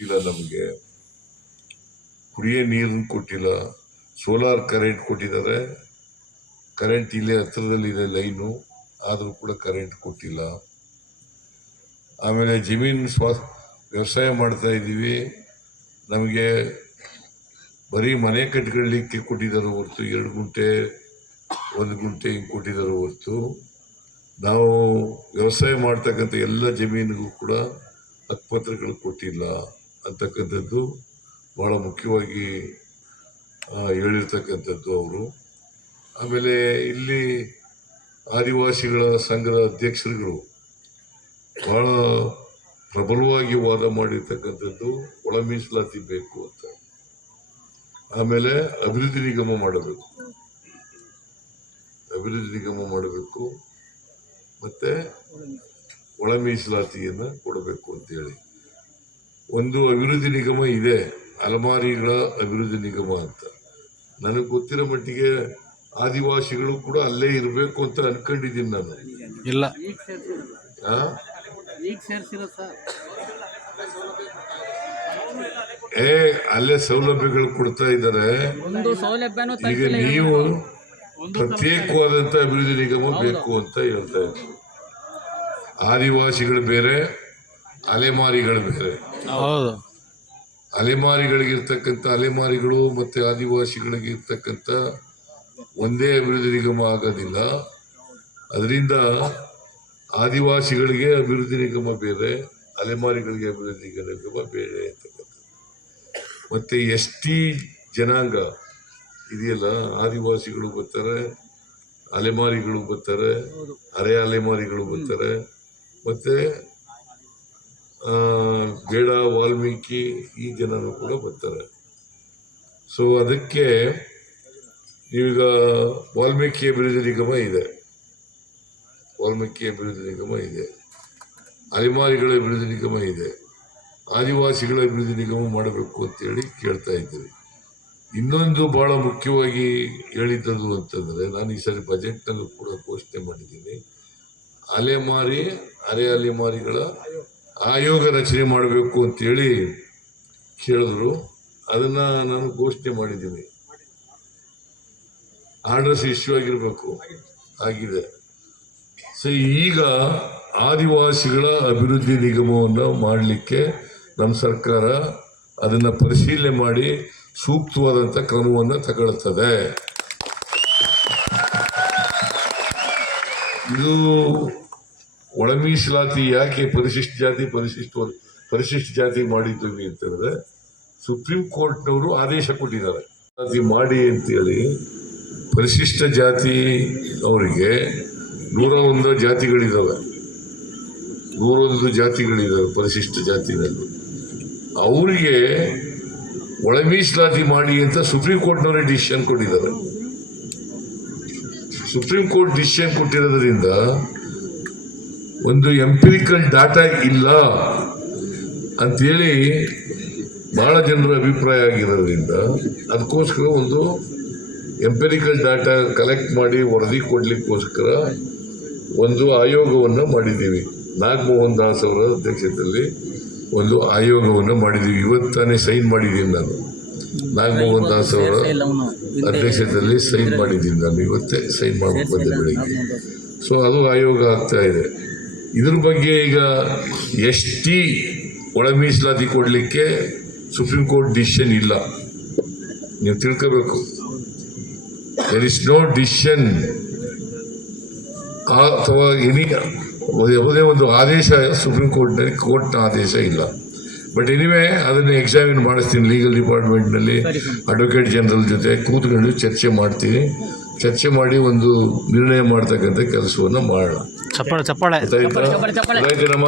ಇಲ್ಲ ನಮಗೆ. ಕುಡಿಯೋ ನೀರನ್ನು ಕೊಟ್ಟಿಲ್ಲ. ಸೋಲಾರ್ ಕರೆಂಟ್ ಕೊಟ್ಟಿದ್ದಾರೆ. ಕರೆಂಟ್ ಇಲ್ಲೇ ಹತ್ತಿರದಲ್ಲಿದೆ ಲೈನು. ಆದರೂ ಕೂಡ ಕರೆಂಟ್ ಕೊಟ್ಟಿಲ್ಲ. ಆಮೇಲೆ ಜಮೀನು ಸ್ವಾ, ವ್ಯವಸಾಯ ಮಾಡ್ತಾ ಇದ್ದೀವಿ. ನಮಗೆ ಬರೀ ಮನೆ ಕಟ್ಕೊಳ್ಳಿಕ್ಕೆ ಕೊಟ್ಟಿದ್ದಾರೆ ಹೊರತು ಎರಡು ಗುಂಟೆ, ಒಂದು ಗುಂಟೆ ಹಿಂಗೆ ಕೊಟ್ಟಿದ್ದಾರೆ ಹೊರತು. ನಾವು ವ್ಯವಸಾಯ ಮಾಡ್ತಕ್ಕಂಥ ಎಲ್ಲ ಜಮೀನಿಗೂ ಕೂಡ ಹಕ್ಕುಪತ್ರಗಳು ಕೊಟ್ಟಿಲ್ಲ. ಅಂತಕ್ಕಂಥದ್ದು ಬಹಳ ಮುಖ್ಯವಾಗಿ ಹೇಳಿರ್ತಕ್ಕಂಥದ್ದು ಅವರು. ಆಮೇಲೆ ಇಲ್ಲಿ ಆದಿವಾಸಿಗಳ ಸಂಘದ ಅಧ್ಯಕ್ಷರುಗಳು ಬಹಳ ಪ್ರಬಲವಾಗಿ ವಾದ ಮಾಡಿರ್ತಕ್ಕಂಥದ್ದು ಒಳ ಮೀಸಲಾತಿ ಬೇಕು ಅಂತ. ಆಮೇಲೆ ಅಭಿವೃದ್ಧಿ ನಿಗಮ ಮಾಡಬೇಕು. ಅಭಿವೃದ್ಧಿ ನಿಗಮ ಮಾಡಬೇಕು. ಮತ್ತೆ ಒಳ ಮೀಸಲಾತಿಯನ್ನು ಕೊಡಬೇಕು ಅಂತೇಳಿ. ಒಂದು ಅಭಿವೃದ್ಧಿ ನಿಗಮ ಇದೆ ಅಲಮಾರಿಗಳ ಅಭಿವೃದ್ಧಿ ನಿಗಮ ಅಂತ. ನನಗೆ ಗೊತ್ತಿರೋ ಮಟ್ಟಿಗೆ ಆದಿವಾಸಿಗಳು ಕೂಡ ಅಲ್ಲೇ ಇರಬೇಕು ಅಂತ ಅನ್ಕೊಂಡಿದ್ದೀನಿ ನಾನು. ಇಲ್ಲ. ಏ ಅಲ್ಲೇ ಸೌಲಭ್ಯಗಳು ಕೊಡ್ತಾ ಇದ್ದಾರೆ. ಒಂದು ಸೌಲಭ್ಯನೂ ಈಗ ನೀವು ಪ್ರತ್ಯೇಕವಾದಂತ ಅಭಿವೃದ್ಧಿ ನಿಗಮ ಬೇಕು ಅಂತ ಹೇಳ್ತಾ ಇದ್ದಾರೆ ಆದಿವಾಸಿಗಳು ಬೇರೆ ಅಲೆಮಾರಿಗಳು ಬೇರೆ. ಹೌದು. ಅಲೆಮಾರಿಗಳಿಗಿರ್ತಕ್ಕಂಥ ಅಲೆಮಾರಿಗಳು ಮತ್ತೆ ಆದಿವಾಸಿಗಳಿಗೆ ಇರ್ತಕ್ಕಂಥ ಒಂದೇ ಅಭಿವೃದ್ಧಿ ನಿಗಮ ಆಗೋದಿಲ್ಲ. ಅದರಿಂದ ಆದಿವಾಸಿಗಳಿಗೆ ಅಭಿವೃದ್ಧಿ ನಿಗಮ ಬೇರೆ, ಅಲೆಮಾರಿಗಳಿಗೆ ಅಭಿವೃದ್ಧಿ ನಿಗಮ ಬೇರೆ ಅಂತಕ್ಕಂಥದ್ದು. ಮತ್ತೆ ಎಸ್ ಟಿ ಜನಾಂಗ ಇದೆಯಲ್ಲ, ಆದಿವಾಸಿಗಳು ಬರ್ತಾರೆ, ಅಲೆಮಾರಿಗಳು ಬರ್ತಾರೆ, ಅರೆ ಅಲೆಮಾರಿಗಳು ಬರ್ತಾರೆ, ಮತ್ತೆ ಬೇಡ ವಾಲ್ಮೀಕಿ ಈ ಜನರು ಕೂಡ ಬರ್ತಾರೆ. ಸೊ ಅದಕ್ಕೆ ಈಗ ವಾಲ್ಮೀಕಿ ಅಭಿವೃದ್ಧಿ ನಿಗಮ ಇದೆ. ವಾಲ್ಮೀಕಿ ಅಭಿವೃದ್ಧಿ ನಿಗಮ ಇದೆ. ಅಲೆಮಾರಿಗಳ ಅಭಿವೃದ್ಧಿ ನಿಗಮ ಇದೆ. ಆದಿವಾಸಿಗಳ ಅಭಿವೃದ್ಧಿ ನಿಗಮ ಮಾಡಬೇಕು ಅಂತೇಳಿ ಕೇಳ್ತಾ ಇದ್ದೀವಿ. ಇನ್ನೊಂದು ಬಹಳ ಮುಖ್ಯವಾಗಿ ಹೇಳಿದ್ದದು ಅಂತಂದರೆ, ನಾನು ಈ ಸರಿ ಬಜೆಟ್ನಲ್ಲೂ ಕೂಡ ಘೋಷಣೆ ಮಾಡಿದ್ದೀನಿ. ಅಲೆಮಾರಿ, ಅರೆ ಅಲೆಮಾರಿಗಳ ಆಯೋಗ ರಚನೆ ಮಾಡಬೇಕು ಅಂತೇಳಿ ಕೇಳಿದ್ರು. ಅದನ್ನು ನಾನು ಘೋಷಣೆ ಮಾಡಿದ್ದೀನಿ. ಆರ್ಡರ್ಸ್ ಇಶ್ಯೂ ಆಗಿರಬೇಕು. ಆಗಿದೆ. ಸೊ ಈಗ ಆದಿವಾಸಿಗಳ ಅಭಿವೃದ್ಧಿ ನಿಗಮವನ್ನು ಮಾಡಲಿಕ್ಕೆ ನಮ್ಮ ಸರ್ಕಾರ ಅದನ್ನು ಪರಿಶೀಲನೆ ಮಾಡಿ ಸೂಕ್ತವಾದಂಥ ಕ್ರಮವನ್ನು ತಗೊಳ್ತದೆ. ಇದು ಒಳ ಮೀಸಲಾತಿ ಯಾಕೆ ಪರಿಶಿಷ್ಟ ಜಾತಿ ಪರಿಶಿಷ್ಟ ಪರಿಶಿಷ್ಟ ಜಾತಿ ಮಾಡಿದ್ದೀವಿ ಅಂತಂದ್ರೆ ಸುಪ್ರೀಂ ಕೋರ್ಟ್ನವರು ಆದೇಶ ಕೊಟ್ಟಿದ್ದಾರೆ. ಜಾತಿ ಮಾಡಿ ಅಂತೇಳಿ ಪರಿಶಿಷ್ಟ ಜಾತಿ ಅವರಿಗೆ ನೂರ ಒಂದು ಜಾತಿಗಳಿದ್ದಾವೆ ನೂರೊಂದು ಜಾತಿಗಳಿದ್ದಾವೆ ಪರಿಶಿಷ್ಟ ಜಾತಿನಲ್ಲಿ. ಅವರಿಗೆ ಒಳ ಮೀಸಲಾತಿ ಮಾಡಿ ಅಂತ ಸುಪ್ರೀಂ ಕೋರ್ಟ್ನವರೇ ಡಿಸಿಷನ್ ಕೊಟ್ಟಿದ್ದಾರೆ. ಸುಪ್ರೀಂ ಕೋರ್ಟ್ ಡಿಸಿಷನ್ ಕೊಟ್ಟಿರೋದ್ರಿಂದ ಒಂದು ಎಂಪಿರಿಕಲ್ ಡಾಟಾ ಇಲ್ಲ ಅಂತೇಳಿ ಬಹಳ ಜನರ ಅಭಿಪ್ರಾಯ ಆಗಿರೋದ್ರಿಂದ ಅದಕ್ಕೋಸ್ಕರ ಒಂದು ಎಂಪಿರಿಕಲ್ ಡಾಟಾ ಕಲೆಕ್ಟ್ ಮಾಡಿ ವರದಿ ಕೊಡಲಿಕ್ಕೋಸ್ಕರ ಒಂದು ಆಯೋಗವನ್ನು ಮಾಡಿದ್ದೀವಿ. ನಾಗಮೋಹನ್ ದಾಸ್ ಅವರ ಅಧ್ಯಕ್ಷತೆಯಲ್ಲಿ ಒಂದು ಆಯೋಗವನ್ನು ಮಾಡಿದ್ದೀವಿ. ಇವತ್ತಾನೇ ಸೈನ್ ಮಾಡಿದ್ದೀನಿ ನಾನು. ನಾಗಮೋಹನ್ ದಾಸ್ ಅವರ ಅಧ್ಯಕ್ಷತೆಯಲ್ಲಿ ಸೈನ್ ಮಾಡಿದ್ದೀನಿ ನಾನು. ಇವತ್ತೇ ಸೈನ್ ಮಾಡಬೇಕು ಬಂದೆ ಬೆಳಿಗ್ಗೆ ಸೊ ಅದು ಆಯೋಗ ಆಗ್ತಾ ಇದೆ. ಇದ್ರ ಬಗ್ಗೆ ಈಗ ಎಸ್ ಟಿ ಒಳ ಮೀಸಲಾತಿ ಕೊಡಲಿಕ್ಕೆ ಸುಪ್ರೀಂ ಕೋರ್ಟ್ ಡಿಸಿಷನ್ ಇಲ್ಲ. ನೀವು ತಿಳ್ಕೋಬೇಕು. ದರ್ ಇಸ್ ನೋ ಡಿಸಿಷನ್ ಅಥವಾ ಎನಿ ಯಾವುದೇ ಒಂದು ಆದೇಶ ಸುಪ್ರೀಂ ಕೋರ್ಟ್ನಲ್ಲಿ ಕೋರ್ಟ್ನ ಆದೇಶ ಇಲ್ಲ. ಬಟ್ ಎನಿವೆ ಅದನ್ನು ಎಕ್ಸಾಮಿನ್ ಮಾಡಿಸ್ತೀನಿ ಲೀಗಲ್ ಡಿಪಾರ್ಟ್ಮೆಂಟ್ನಲ್ಲಿ ಅಡ್ವೊಕೇಟ್ ಜನರಲ್ ಜೊತೆ ಕೂತ್ಕೊಂಡು ಚರ್ಚೆ ಮಾಡ್ತೀನಿ. ಚರ್ಚೆ ಮಾಡಿ ಒಂದು ನಿರ್ಣಯ ಮಾಡ್ತಕ್ಕಂಥ ಕೆಲಸವನ್ನು ಮಾಡೋಣ. ಚಪ್ಪಾಳೆ ಚಪ್ಪಾಳೆ ಗೊತ್ತಾಯ್ತಾ ಚಪ್ಪಾಳೆ, ಚಪ್ಪಾಳೆ. ಗೊತ್ತಾಯ್ತೇನಮ್ಮ